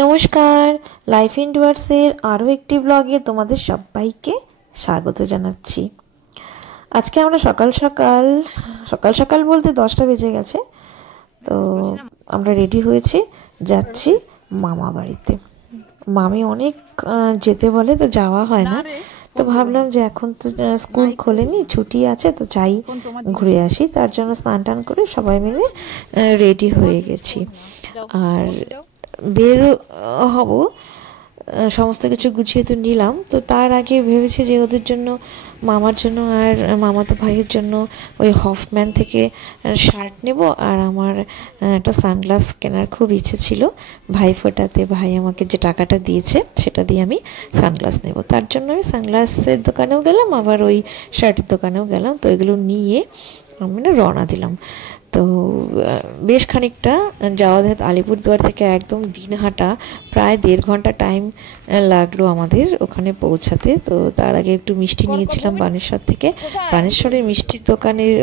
নমস্কার, life in ডুয়ার্সের আরও একটি ব্লগে তোমাদের সবাইকে স্বাগত জানাচ্ছি। আজকে আমরা সকাল সকাল বলতে 10টা বেজে গেছে। তো আমরা রেডি হয়েছি, যাচ্ছি মামা বাড়িতে। মামি অনেক যেতে বলে, তো যাওয়া হয় না। তো ভাবলাম যে এখন তো স্কুল খোলেনি, ছুটি আছে, তো যাই ঘুরে আসি। তার জন্য স্নান টান করে সবাই মিলে রেডি হয়ে গেছি আর বের হব। সমস্ত কিছু গুছিয়ে তো নিলাম। তো তার আগে ভেবেছি যে ওদের জন্য, মামার জন্য আর মামাতো ভাইয়ের জন্য ওই হফম্যান থেকে শার্ট নেব। আর আমার একটা সানগ্লাস কেনার খুব ইচ্ছে ছিল। ভাইফোঁটাতে ভাই আমাকে যে টাকাটা দিয়েছে সেটা দিয়ে আমি সানগ্লাস নেব। তার জন্য আমি সানগ্লাসের দোকানেও গেলাম, আবার ওই শার্টের দোকানেও গেলাম। তো এগুলো নিয়ে আমি রওনা দিলাম। তো বেশ খানিকটা যাওয়া আলিপুরদুয়ার থেকে একদম দিনহাটা, প্রায় 1.5 ঘন্টা টাইম লাগলো আমাদের ওখানে পৌঁছাতে। তো তার আগে একটু মিষ্টি নিয়েছিলাম বানেশ্বর থেকে। বানেশ্বরের মিষ্টির দোকানের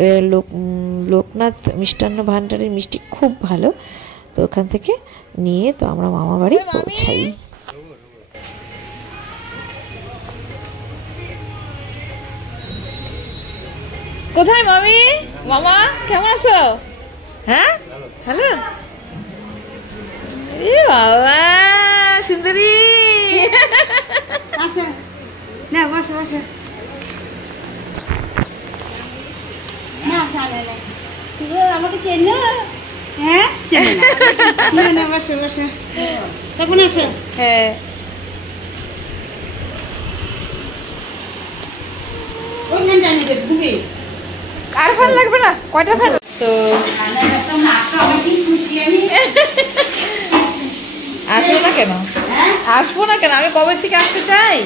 লোকনাথ মিষ্টান্ন ভাণ্ডারের মিষ্টি খুব ভালো। তো ওখান থেকে নিয়ে তো আমরা মামা বাড়ি পৌঁছাই। কোথায় মামি? মামা কেমন আছো? হ্যাঁ, হ্যালো। এ বাবা সুন্দরী, আসো না, বসো বসো। না চালে না, তুমি আমাকে চেনো? হ্যাঁ চেনো না? না বসো বসো, তখন আসো। হ্যাঁ ওইখানটা নেবে তুমি। আর ফ্যান লাগবে না? কয়টা ফ্যান? তো আসবো না কেন? আসবো না কেন? আমি কবে থেকে আসতে চাই।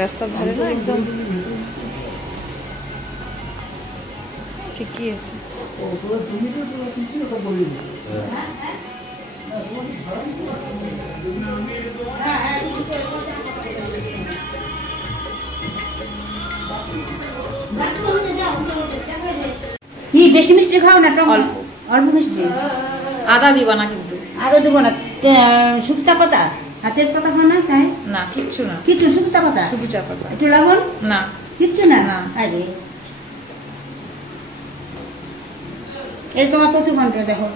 রাস্তার ধারে না একদম ঠিকই আছে। বেশি মিষ্টি খাও না, অল্প অল্প মিষ্টি। আদা দিবা না কিন্তু? আদা দেবো না, শুধু চা পাতা আর তেজপাতা খাও না? চাই না, কিচ্ছু না, কিছু, শুধু চা পাতা, শুধু চা পাতা। একটু লবণ না, কিচ্ছু না। আরে এই তোমার কচু ঘন্ট দেখো,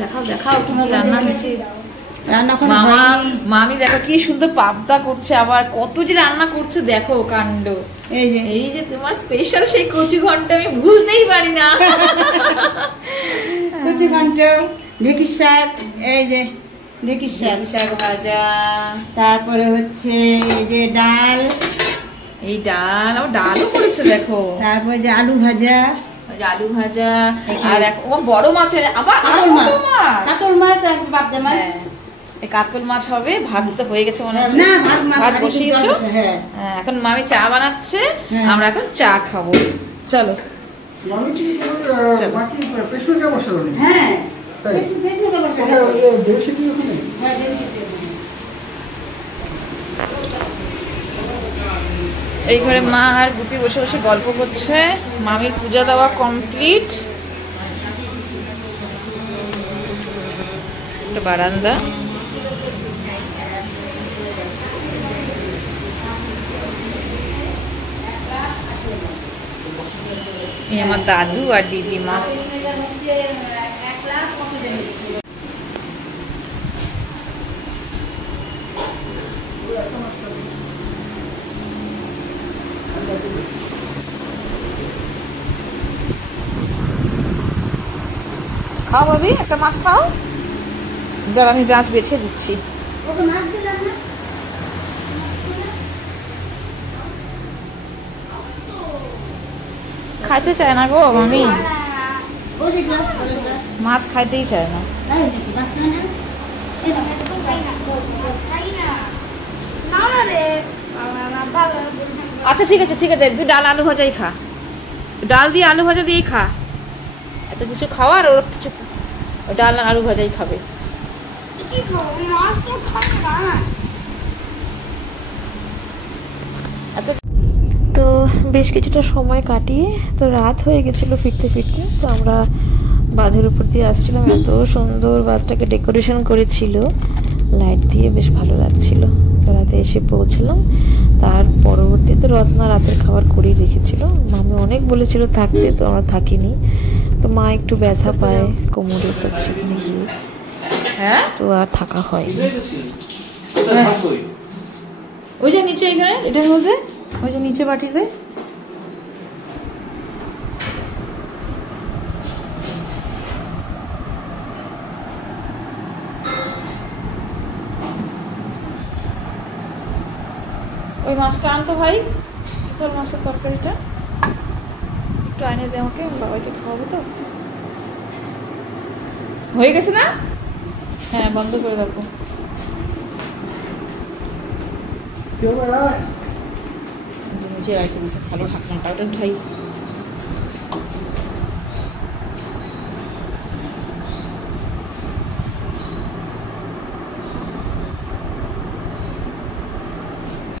দেখাও দেখাও কি কি রান্না হয়েছে। রান্না করে মামা মামি দেখো কি সুন্দর পাবদা করছে, আবার কত যে রান্না করছে দেখো কাণ্ড। এই যে তোমার স্পেশাল সেই কচু ঘন্ট আমি ভুলতেই পারি না। কচু ঘন্ট, ঢেঁকির শাক, এই যে ঢেঁকির শাক ভাজা, তারপরে হচ্ছে এই যে ডাল, এই ডাল, আবার ডালও করেছে দেখো। তারপরে যে আলু ভাজা, আলু ভাজা, আর বড় মাছ, আবার কাতল মাছ আর পাবদা মাছ। এই কাতল মাছ হবে। ভাত তো হয়ে গেছে মনে হচ্ছে, ভাত বসিয়েছো। এখন মামি চা বানাচ্ছে, আমরা এখন চা খাবো। চলো এই ঘরে মা আর গুপি বসে বসে গল্প করছে। মামির পূজা দেওয়া কমপ্লিট। একটা বারান্দা, এই আমার দাদু আর দিদিমা। খাও ভাবি, একটা মাছ খাও। ধর আমি মাছ বেছে দিচ্ছি। খাইতে চায় না গো মামি, মাছ খাইতেই চায় না। আচ্ছা ঠিক আছে ঠিক আছে, তুই ডাল আলু ভাজাই খা, ডাল দিয়ে আলু ভাজা দিয়েই খা। এত কিছু খাওয়ার ওর কিছু ডাল আলু ভাজাই খাবে। কি খাবো? মাছ তো খাবো না। তো বেশ কিছুটা সময় কাটিয়ে তো রাত হয়ে গেছিলো ফিরতে ফিরতে। তো আমরা বাঁধের উপর দিয়ে আসছিলাম, এত সুন্দর বাঁধটাকে ডেকোরেশন করেছিল লাইট দিয়ে, বেশ ভালো লাগছিল। তো রাতে এসে পৌঁছলাম। তার পরবর্তীতে রত্না রাতের খাবার করেই রেখেছিল। মামি অনেক বলেছিল থাকতে, তো আমরা থাকিনি। তো মা একটু ব্যথা পায় কোমরে, তো সেখানে গিয়ে হ্যাঁ তো আর থাকা হয়নি। ওই যে নিচে এখানে এটার মধ্যে ওই যে নিচে বাটিতে ওই মাছটা আনতো ভাই, তোর মাছের তরকারিটা একটু আনে দে আমাকে, বাবাকে খাওয়াবো তো। হয়ে গেছে না? হ্যাঁ বন্ধ করে রাখো। নিচে রাখে দিছে ভালো ঢাকনাটা, ওটা উঠাই।